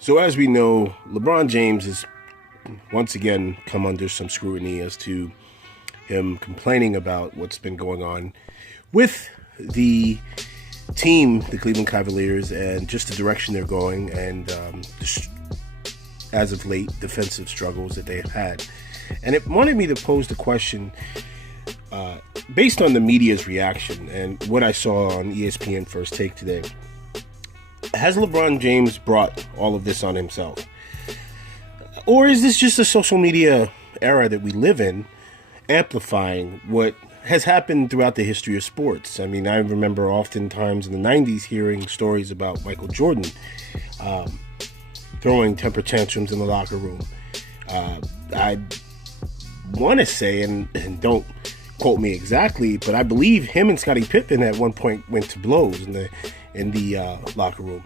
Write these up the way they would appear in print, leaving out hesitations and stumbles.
So as we know, LeBron James has once again come under some scrutiny as to him complaining about what's been going on with the team, the Cleveland Cavaliers, and just the direction they're going, and as of late, defensive struggles that they have had. And it wanted me to pose the question, based on the media's reaction and what I saw on ESPN First Take today. Has LeBron James brought all of this on himself? Or is this just a social media era that we live in, amplifying what has happened throughout the history of sports? I mean, I remember oftentimes in the 90s hearing stories about Michael Jordan throwing temper tantrums in the locker room. I want to say, and don't quote me exactly, but I believe him and Scottie Pippen at one point went to blows in the locker room.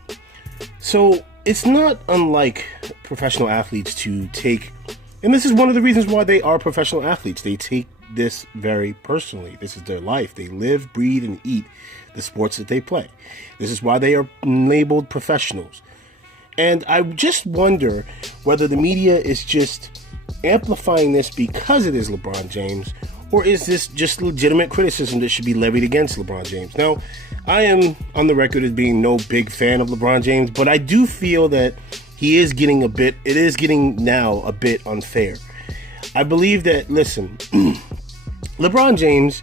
So it's not unlike professional athletes to take, and this is one of the reasons why they are professional athletes. They take this very personally. This is their life. They live, breathe, and eat the sports that they play. This is why they are labeled professionals. And I just wonder whether the media is just amplifying this because it is LeBron James, or is this just legitimate criticism that should be levied against LeBron James? Now, I am on the record as being no big fan of LeBron James, but I do feel that it is getting now a bit unfair. I believe that, listen, LeBron James,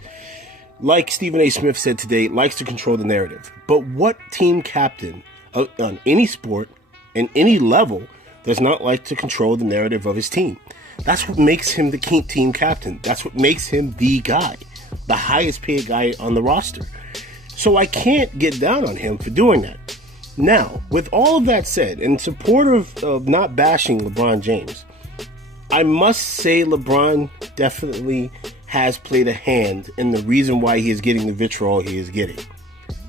like Stephen A. Smith said today, likes to control the narrative. But what team captain on any sport, in any level, does not like to control the narrative of his team? That's what makes him the team captain. That's what makes him the guy, the highest paid guy on the roster. So I can't get down on him for doing that. Now, with all of that said, in support of not bashing LeBron James, I must say LeBron definitely has played a hand in the reason why he is getting the vitriol he is getting.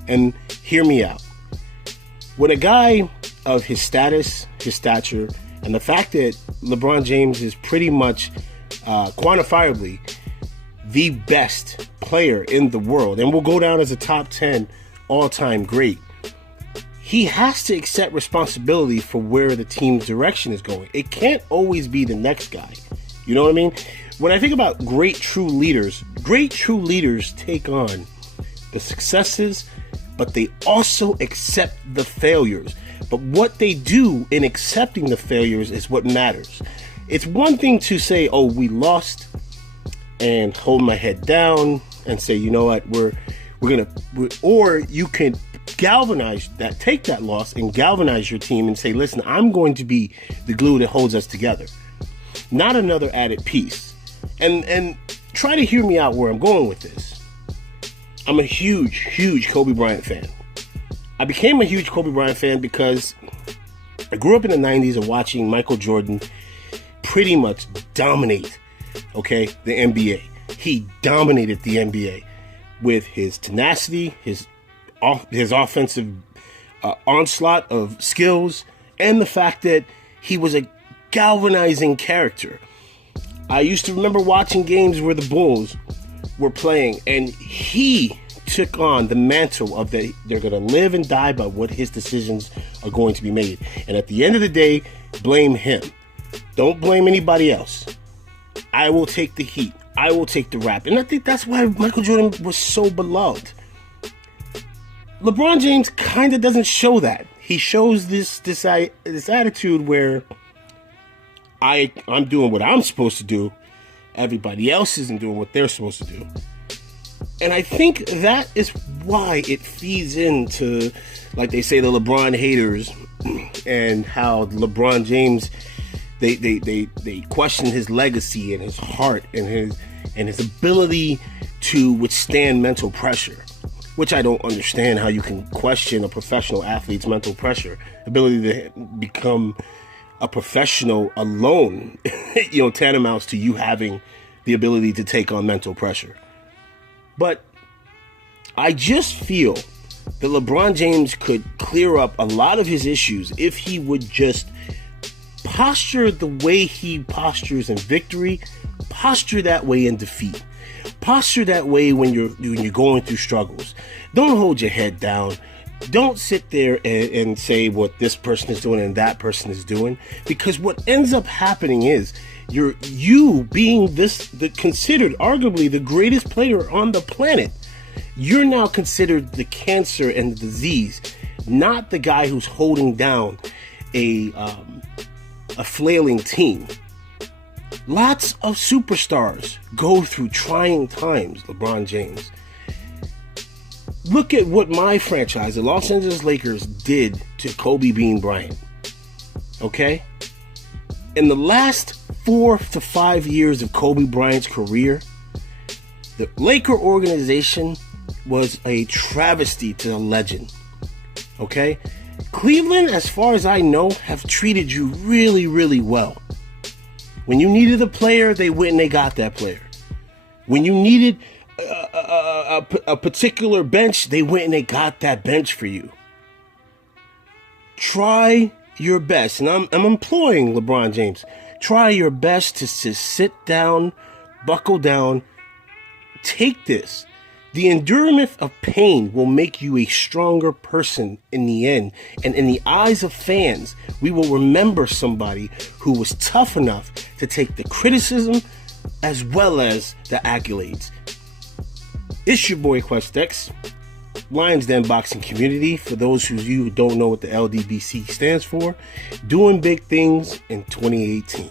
And hear me out. When a guy of his status, his stature, and the fact that LeBron James is pretty much quantifiably the best player in the world, and will go down as a top 10 all-time great, he has to accept responsibility for where the team's direction is going. It can't always be the next guy. You know what I mean? When I think about great true leaders take on the successes, but they also accept the failures. But what they do in accepting the failures is what matters. It's one thing to say, oh, we lost, and hold my head down and say, you know what, or you can take that loss and galvanize your team and say, listen, I'm going to be the glue that holds us together, not another added piece. And try to hear me out where I'm going with this. I'm a huge Kobe Bryant fan. I became a huge Kobe Bryant fan because I grew up in the 90s and watching Michael Jordan pretty much dominate, the NBA. He dominated the NBA with his tenacity, his offensive onslaught of skills, and the fact that he was a galvanizing character. I used to remember watching games where the Bulls were playing, and he took on the mantle of that they're going to live and die by what his decisions are going to be made. And at the end of the day, blame him. Don't blame anybody else. I will take the heat. I will take the rap. And I think that's why Michael Jordan was so beloved. LeBron James kind of doesn't show that. He shows this attitude where I'm doing what I'm supposed to do. Everybody else isn't doing what they're supposed to do. And I think that is why it feeds into, like they say, the LeBron haters, and how LeBron James, they question his legacy and his heart and his ability to withstand mental pressure, which I don't understand how you can question a professional athlete's mental pressure, ability to become a professional alone, tantamounts to you having the ability to take on mental pressure. But I just feel that LeBron James could clear up a lot of his issues if he would just posture the way he postures in victory, posture that way in defeat, posture that way when you're going through struggles. Don't hold your head down. Don't sit there and say what this person is doing and that person is doing, because what ends up happening is you being considered arguably the greatest player on the planet, you're now considered the cancer and the disease, not the guy who's holding down a flailing team. Lots of superstars go through trying times, LeBron James. Look at what my franchise, the Los Angeles Lakers, did to Kobe Bean Bryant. Okay? In the last 4 to 5 years of Kobe Bryant's career, the Laker organization was a travesty to the legend. Okay? Cleveland, as far as I know, have treated you really, really well. When you needed a player, they went and they got that player. When you needed a particular bench, they went and they got that bench for you. Try your best, and I'm imploring LeBron James, try your best to sit down, buckle down, take this. The endurance of pain will make you a stronger person in the end. And in the eyes of fans, we will remember somebody who was tough enough to take the criticism as well as the accolades. It's your boy QuestX, Lions Den Boxing Community. For those of you who don't know what the LDBC stands for, doing big things in 2018.